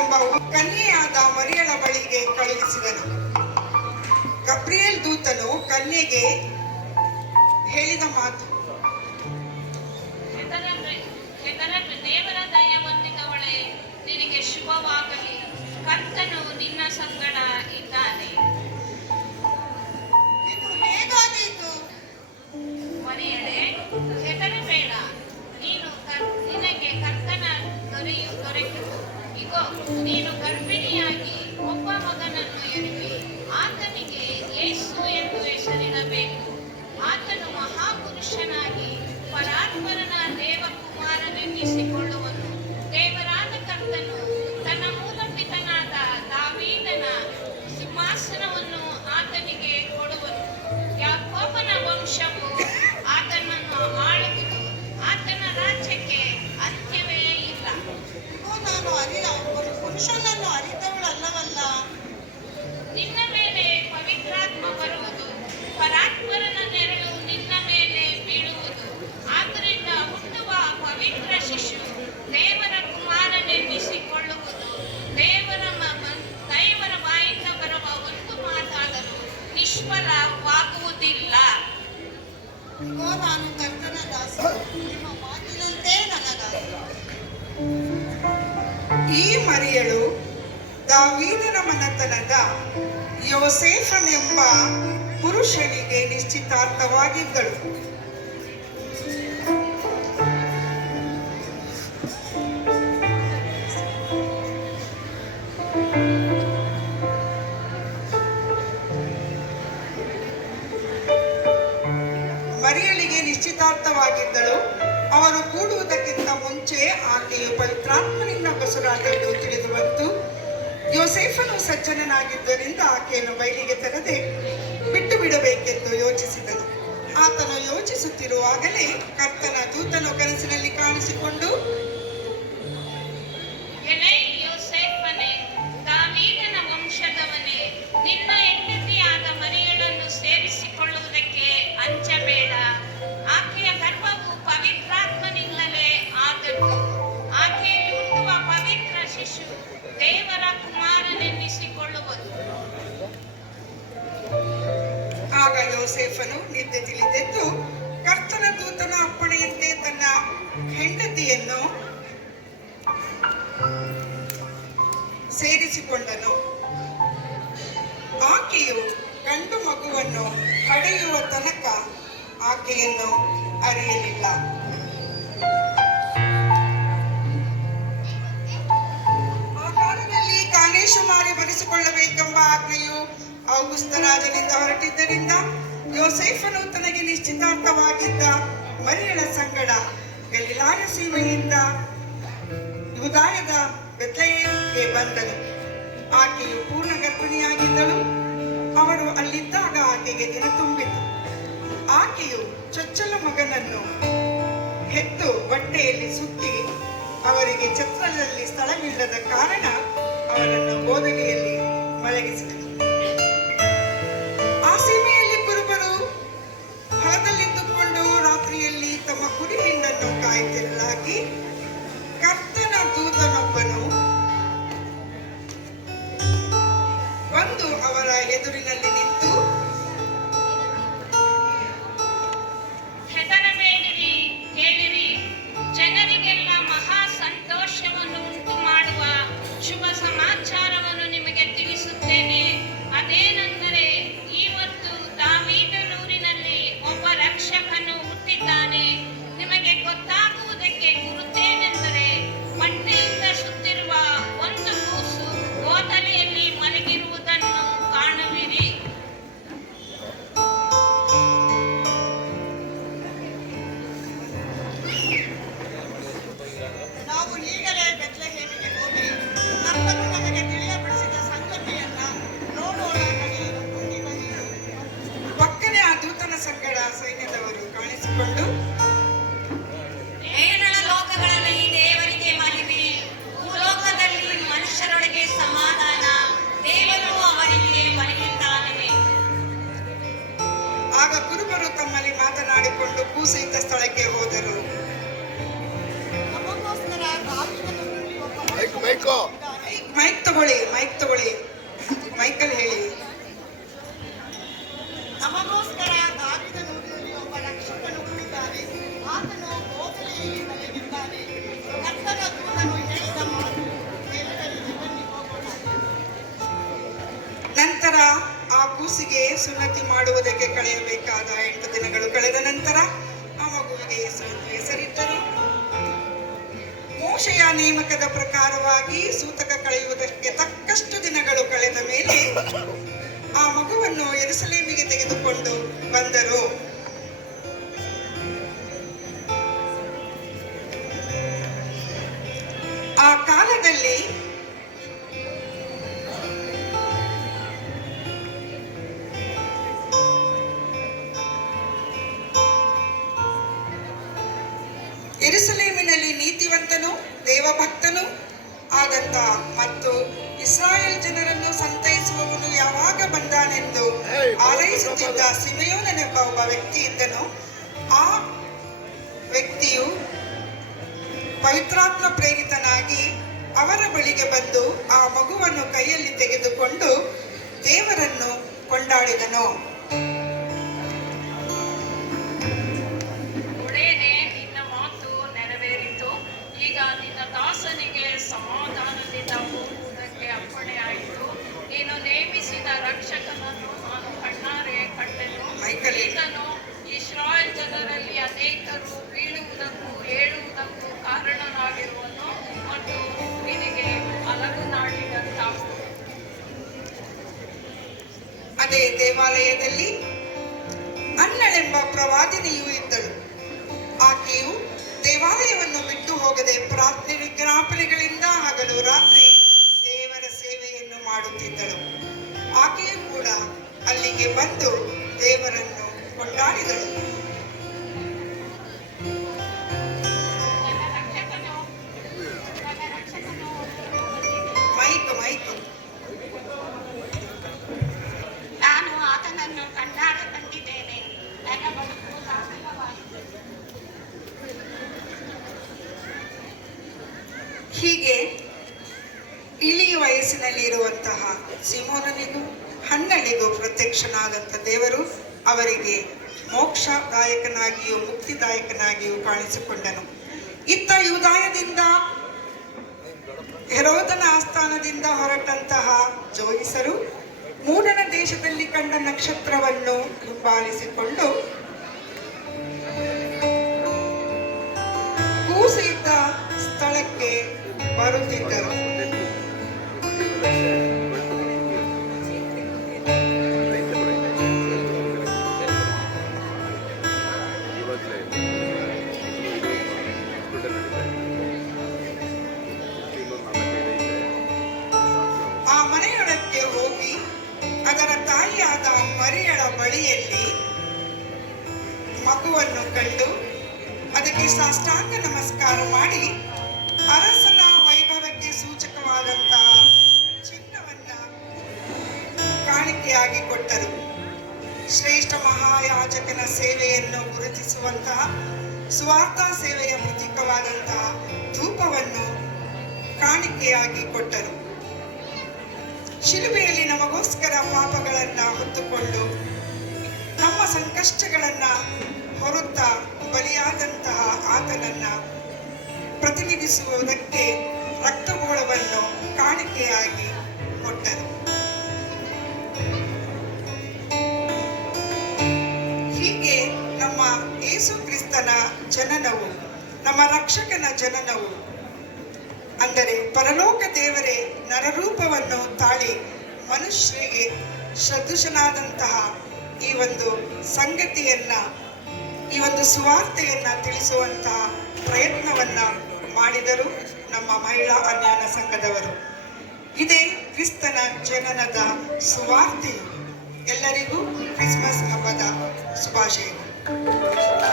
ಎಂಬ ಕನ್ಯೆಯಾದ ಮರಿಯಳ ಬಳಿಗೆ ಕಳುಹಿಸಿದನು. ಕಪ್ರಿಯಲ್ ದೂತನು ಕನ್ಯೆಗೆ ಹೇಳಿದ ಮಾತು. ದೇವರ ದಯ ಹೊಂದಿದವಳೆ ನಿನಗೆ ಶುಭವಾಗಲಿ. ಕರ್ತನು ನಿನ್ನ ಸಂಗಡ ಇದ್ದಾನೆ. ಇದು ಹೇಗಾದೀತು? ಮರಿಯಳೆ ಪರಾತ್ಪರನ ದೇವಕುಮಾರನೆನ್ನಿಸಿಕೊಳ್ಳುವನು ಮನತನದ ಯೋಸೇಫನೆಂಬ ಪುರುಷನಿಗೆ ನಿಶ್ಚಿತಾರ್ಥವಾಗಿದ್ದಳು. ಮರಿಯಳಿಗೆ ನಿಶ್ಚಿತಾರ್ಥವಾಗಿದ್ದಳು. ಅವರು ಕೂಡುವುದಕ್ಕಿಂತ ಮುಂಚೆ ಆಕೆಯು ಪವಿತ್ರಾತ್ಮನಿಂದ ಬಸುರಾದದ್ದು ತಿಳಿದು ಬಂತು. ಯೋಸೇಫನು ಸಜ್ಜನನಾಗಿದ್ದರಿಂದ ಆಕೆಯನ್ನು ಬಯಲಿಗೆ ತರದೆ ಬಿಟ್ಟು ಬಿಡಬೇಕೆಂದು ಯೋಚಿಸಿದನು. ಆತನು ಯೋಚಿಸುತ್ತಿರುವಾಗಲೇ ಕರ್ತನ ದೂತನು ಯೋಸೇಫನು ನಿದ್ದೆ ತಿಳಿದೆದ್ದು, ಕರ್ತನ ದೂತನ ಅಪ್ಪಣೆಯಂತೆ ತನ್ನ ಹೆಂಡತಿಯನ್ನು ಸೇರಿಸಿಕೊಂಡನು. ಆಕೆಯು ಗಂಡು ಮಗುವನ್ನು ಪಡೆಯುವ ತನಕ ಆಕೆಯನ್ನು ಅರಿಯಲಿಲ್ಲ. ಆ ಕಾಲದಲ್ಲಿ ಕಾನೇಶುಮಾರಿ ಬರೆಸಿಕೊಳ್ಳಬೇಕೆಂಬ ಆಜ್ಞೆಯು ಔಗುಸ್ತ ರಾಜನಿಂದ ಹೊರಟಿದ್ದರಿಂದ ಯೋಸೇಫನು ತನಗೆ ನಿಶ್ಚಿತಾರ್ಥವಾಗಿದ್ದ ಮರಿಯಳ ಸಂಗಡ ಗಲಿಲಾಯ ಸೀಮೆಯಿಂದ ಯುದಾಯದ ಬೆತ್ಲೆಯೇಮಿಗೆ ಬಂದನು. ಆಕೆಯು ಪೂರ್ಣ ಗರ್ಭಿಣಿಯಾಗಿದ್ದಳು. ಅವರು ಅಲ್ಲಿದ್ದಾಗ ಆಕೆಗೆ ದಿನ ತುಂಬಿತು. ಆಕೆಯು ಚೊಚ್ಚಲ ಮಗನನ್ನು ಹೆತ್ತು ಬಟ್ಟೆಯಲ್ಲಿ ಸುತ್ತಿ ಅವರಿಗೆ ಛತ್ರದಲ್ಲಿ ಸ್ಥಳವಿಲ್ಲದ ಕಾರಣ ಅವರನ್ನು ಗೋದಲಿಯಲ್ಲಿ ಮಲಗಿಸಿದನು. ಕಾಯ್ತಿರಲಾಗಿ ಕರ್ತನ ದೂತನೊಬ್ಬನು ಬಂದು ಅವರ ಎದುರಿನಲ್ಲಿ ಕೂಸೈತ ಸ್ಥಳಕ್ಕೆ ಹೋದರು. ಮೈಕೋ ತಗೊಳ್ಳಿ ಮೈಕ್ ತಗೊಳ್ಳಿ. ಮೈಕಲ್ಲಿ ಹೇಳಿ. ನಮಗೋಸ್ಕರ ದಾವಿದ ನೂರಿನಲ್ಲಿ ಒಬ್ಬ ರಕ್ಷಕನು ಹುಟ್ಟಿದ್ದಾನೆ. ಆತನು ಗೋದಲಿಯಲ್ಲಿ ಮಲಗಿದ್ದಾನೆ ಕರ್ತನ ದೂತನು ಹೇಳಿದ ಮಾತು ಕೇಳಿದಲ್ಲಿ ಬನ್ನಿ ಹೋಗೋಣ. ನಂತರ ಆ ಕೂಸಿಗೆ ಸುನ್ನತಿ ಮಾಡುವುದಕ್ಕೆ ಕಳೆಯಬೇಕಾದ ಎಂಟು ದಿನಗಳು ಕಳೆದ ನಂತರ ಮೋಶೆಯ ನೇಮಕದ ಪ್ರಕಾರವಾಗಿ ಸೂತಕ ಕಳೆಯುವುದಕ್ಕೆ ತಕ್ಕಷ್ಟು ದಿನಗಳು ಕಳೆದ ಮೇಲೆ ಆ ಮಗುವನ್ನು ಎರುಸಲೇಮಿಗೆ ತೆಗೆದುಕೊಂಡು ಬಂದರು. ಆ ಕಾಲದಲ್ಲಿ ಎರುಸಲೇಮಿನಲ್ಲಿ ನೀತಿವಂತನು ದೇವಭಕ್ತನು ಆದಂತ ಮತ್ತು ಇಸ್ರಾಯೇಲ್ ಜನರನ್ನು ಸಂತೈಸುವವನು ಯಾವಾಗ ಬಂದಾನೆಂದು ಆರೈಸುತ್ತಿದ್ದ ಸಿಮೆಯೋನನೆಂಬ ಒಬ್ಬ ವ್ಯಕ್ತಿ ಇದ್ದನು. ಆ ವ್ಯಕ್ತಿಯು ಪವಿತ್ರಾತ್ಮ ಪ್ರೇರಿತನಾಗಿ ಅವರ ಬಳಿಗೆ ಬಂದು ಆ ಮಗುವನ್ನು ಕೈಯಲ್ಲಿ ತೆಗೆದುಕೊಂಡು ದೇವರನ್ನು ಕೊಂಡಾಡಿದನು. ಮೈಕಲೇ. ಈತನು ಇಸ್ರಾಯೇಲ್ ಜನರಲ್ಲಿ ಅನೇಕರು ಬೀಳುವುದಕ್ಕೂ ಹೇಳುವುದಕ್ಕೂ ಕಾರಣನಾಗಿರುವನು. ಮತ್ತು ನಿನಗೆ ಅಲಗುನಾಡಿದಂತಾಗುವುದು ಅದೇ ದೇವಾಲಯದಲ್ಲಿ ಅನ್ನಳೆಂಬ ಪ್ರವಾದಿನಿಯು ಇದ್ದಳು. ಆಕೆಯು ದೇವಾಲಯವನ್ನು ಬಿಟ್ಟು ಹೋಗದೆ ಪ್ರಾರ್ಥನೆ ವಿಜ್ಞಾಪನೆಗಳಿಂದ ಹಗಲು ರಾತ್ರಿ ದೇವರ ಸೇವೆಯನ್ನು ಮಾಡುತ್ತಿದ್ದಳು. ಆಕೆಯು ಕೂಡ ಅಲ್ಲಿಗೆ ಬಂದು ದೇವರನ್ನು ಕೊಂಡಾಡಿದಳು ಮೈಕ್ ಮೈಕ್. ನಾನು ಆತನನ್ನು ಕಣ್ಣಾರೆ ಕಂಡಿದ್ದೇನೆ. ನನ್ನ ಬದುಕು ಸಾರ್ಥಕವಾಯಿತು ಹೀಗೆ ಇಳಿ ವಯಸ್ಸಿನಲ್ಲಿ ಇರುವಂತಹ ಸಿಮೋನನಿಗೂ ಹನ್ನಳಿಗೂ ಪ್ರತ್ಯಕ್ಷನಾದಂಥ ದೇವರು ಅವರಿಗೆ ಮೋಕ್ಷದಾಯಕನಾಗಿಯೂ ಮುಕ್ತಿದಾಯಕನಾಗಿಯೂ ಕಾಣಿಸಿಕೊಂಡನು. ಇತ್ತ ಯುದಾಯದಿಂದ, ಹೆರೋದನ ಆಸ್ಥಾನದಿಂದ ಹೊರಟಂತಹ ಜೋಯಿಸರು ಮೂಡನ ದೇಶದಲ್ಲಿ ಕಂಡ ನಕ್ಷತ್ರವನ್ನು ಹಿಂಬಾಲಿಸಿಕೊಂಡು ಕೂಸಿದ್ದ ಸ್ಥಳಕ್ಕೆ ಬರುತ್ತಿದ್ದರು. ಮರಿಯಳ ಬಳಿಯಲ್ಲಿ ಮಗುವನ್ನು ಕಂಡು ಅದಕ್ಕೆ ಸಾಷ್ಟಾಂಗ ನಮಸ್ಕಾರ ಮಾಡಿ ಅರಸನ ವೈಭವಕ್ಕೆ ಸೂಚಕವಾದಂತಹ ಚಿನ್ನವನ್ನ ಕಾಣಿಕೆಯಾಗಿ ಕೊಟ್ಟರು. ಶ್ರೇಷ್ಠ ಮಹಾಯಾಜಕನ ಸೇವೆಯನ್ನು ಗುರುತಿಸುವಂತಹ ಸ್ವಾರ್ಥ ಸೇವೆಯ ಪ್ರತೀಕವಾದಂತಹ ಧೂಪವನ್ನು ಕಾಣಿಕೆಯಾಗಿ ಕೊಟ್ಟರು. ಶಿಲುಬೆಯಲ್ಲಿ ನಮಗೋಸ್ಕರ ಪಾಪಗಳನ್ನ ಹೊತ್ತುಕೊಂಡು ನಮ್ಮ ಸಂಕಷ್ಟಗಳನ್ನ ಹೊರುತ್ತಾ ಬಲಿಯಾದಂತಹ ಆತನನ್ನ ಪ್ರತಿನಿಧಿಸುವುದಕ್ಕೆ ರಕ್ತಗೋಳವನ್ನು ಕಾಣಿಕೆಯಾಗಿ ಕೊಟ್ಟರು ಹೀಗೆ ನಮ್ಮ ಯೇಸು ಕ್ರಿಸ್ತನ ಜನನವು, ನಮ್ಮ ರಕ್ಷಕನ ಜನನವು ಅಂದರೆ ಪರಲೋಕ ದೇವರೇ ನರರೂಪವನ್ನು ತಾಳಿ ಮನುಷ್ಯರಿಗೆ ಸದೃಶನಾದಂತಹ ಈ ಒಂದು ಸಂಗತಿಯನ್ನ, ಈ ಒಂದು ಸುವಾರ್ತೆಯನ್ನ ತಿಳಿಸುವಂತಹ ಪ್ರಯತ್ನವನ್ನ ಮಾಡಿದರು ನಮ್ಮ ಮಹಿಳಾ ಅಜ್ಞಾನ ಸಂಘದವರು. ಇದೇ ಕ್ರಿಸ್ತನ ಜನನದ ಸುವಾರ್ತೆ. ಎಲ್ಲರಿಗೂ ಕ್ರಿಸ್ಮಸ್ ಹಬ್ಬದ ಶುಭಾಶಯಗಳು.